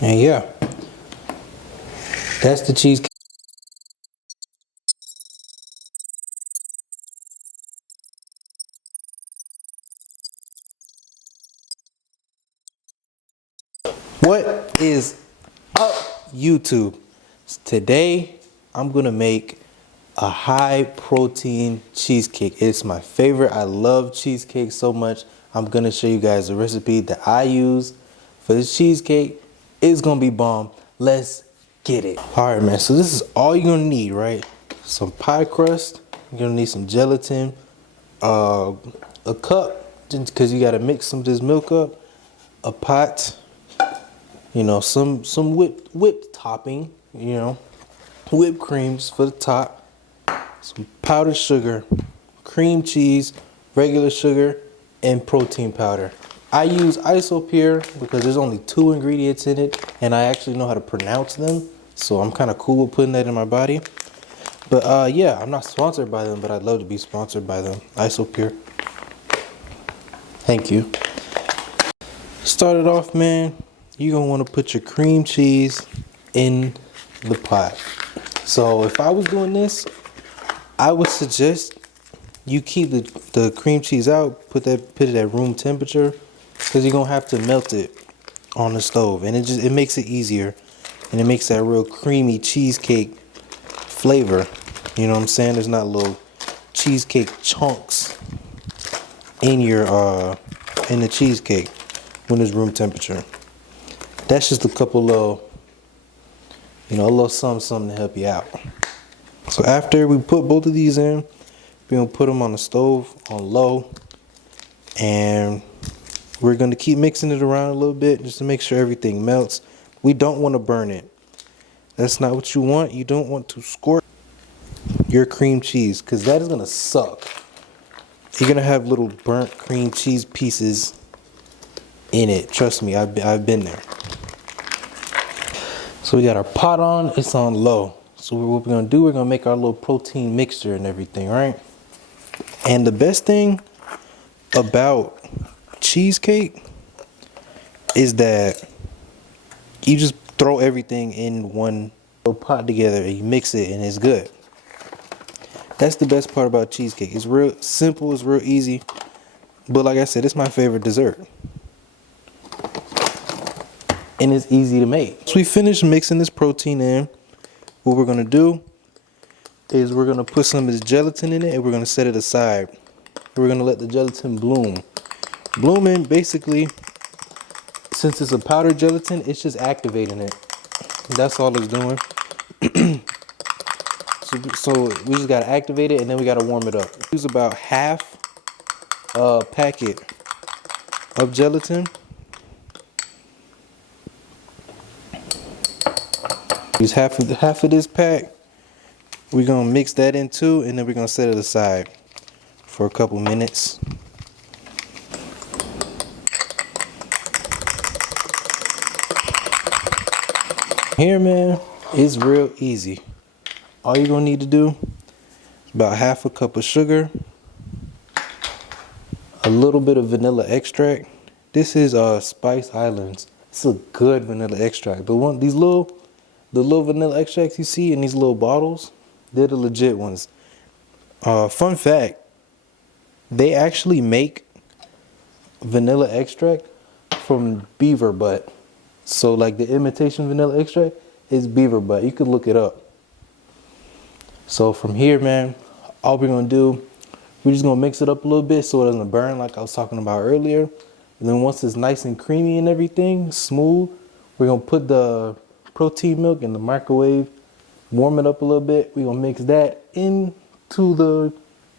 And yeah, that's the cheesecake. What is up, YouTube? Today, I'm gonna make a high protein cheesecake. It's my favorite. I love cheesecake so much. I'm gonna show you guys the recipe that I use for this cheesecake. It's gonna be bomb. Let's get it. All right, man, so this is all you're gonna need, right? Some pie crust. You're gonna need some gelatin, a cup, because you gotta mix some of this milk up, a pot, you know, some whipped topping, you know, whipped creams for the top, some powdered sugar, cream cheese, regular sugar, and protein powder. I use isopure because there's only 2 ingredients in it, and I actually know how to pronounce them, so I'm kind of cool with putting that in my body. But yeah, I'm not sponsored by them, but I'd love to be sponsored by them. Isopure. Thank you. Start it off, man. You're gonna want to put your cream cheese in the pot. So if I was doing this, I would suggest you keep the cream cheese out, put it at room temperature, because you're gonna have to melt it on the stove, and it makes it easier, and it makes that real creamy cheesecake flavor. You know what I'm saying? There's not little cheesecake chunks in in the cheesecake when it's room temperature. That's just a couple little, you know, a little something to help you out. So after we put both of these in, we're gonna put them on the stove on low, and we're gonna keep mixing it around a little bit just to make sure everything melts. We don't want to burn it. That's not what you want. You don't want to scorch your cream cheese, because that is gonna suck. You're gonna have little burnt cream cheese pieces in it. Trust me, I've been there. So we got our pot on, it's on low. So what we're gonna do, we're gonna make our little protein mixture and everything, right? And the best thing about cheesecake is that you just throw everything in one little pot together and you mix it and it's good. That's the best part about cheesecake. It's real simple, it's real easy. But like I said, it's my favorite dessert. And it's easy to make. So we finished mixing this protein in. What we're gonna do is we're gonna put some of this gelatin in it, and we're gonna set it aside. We're gonna let the gelatin bloom. Blooming, basically, since it's a powdered gelatin, it's just activating it. That's all it's doing. So we just gotta activate it, and then we gotta warm it up. Use about half a packet of gelatin. Use half of this pack. We're gonna mix that in too, and then we're gonna set it aside for a couple minutes. Here, man, it's real easy. All you're gonna need to do is about half a cup of sugar, a little bit of vanilla extract. This is Spice Islands. It's a good vanilla extract. The little vanilla extracts you see in these little bottles, they're the legit ones. Fun fact, they actually make vanilla extract from beaver butt. So like the imitation vanilla extract is beaver butt. You could look it up. So from here, man, all we're gonna do, we're just gonna mix it up a little bit so it doesn't burn like I was talking about earlier. And then once it's nice and creamy and everything, smooth, we're gonna put the protein milk in the microwave, warm it up a little bit. We're gonna mix that into the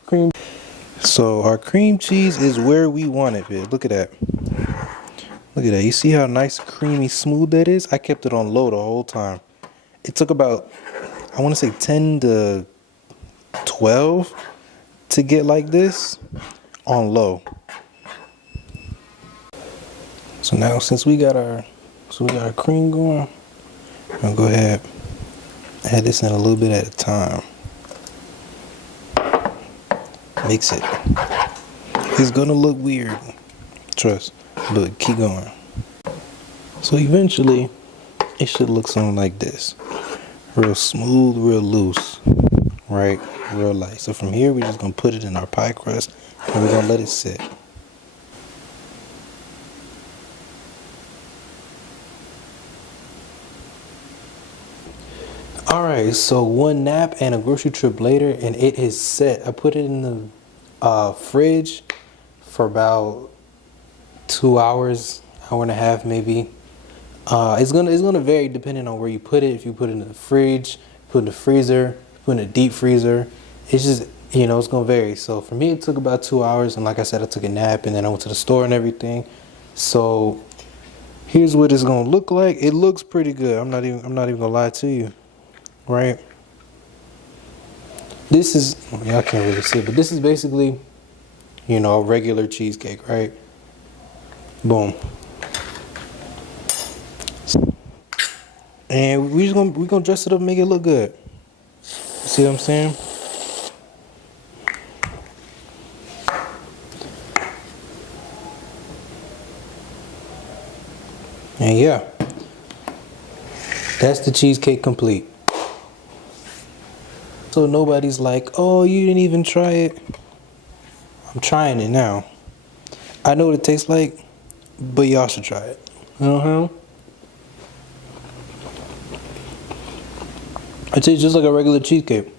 cream. So our cream cheese is where we want it, man. Look at that. Look at that. You see how nice, creamy, smooth that is? I kept it on low the whole time. It took about, I want to say 10 to 12 to get like this on low. So now since we got our cream going, I'm gonna go ahead and add this in a little bit at a time. Mix it. It's gonna look weird, trust, but keep going. So eventually it should look something like this. Real smooth, real loose, right? Real light. So from here, we're just gonna put it in our pie crust and we're gonna let it sit. Alright, so one nap and a grocery trip later and it is set. I put it in the fridge for about 2 hours, hour and a half maybe. It's gonna vary depending on where you put it. If you put it in the fridge, put it in the freezer, put it in a deep freezer, it's just, you know, it's gonna vary. So for me, it took about 2 hours, and like I said, I took a nap and then I went to the store and everything. So here's what it's gonna look like. It looks pretty good. I'm not even gonna lie to you, right? This is, y'all can't really see, but this is basically, you know, a regular cheesecake, right? Boom. And we're gonna dress it up and make it look good. See what I'm saying? And yeah, that's the cheesecake complete. So nobody's like, oh, you didn't even try it. I'm trying it now. I know what it tastes like, but y'all should try it. It tastes just like a regular cheesecake.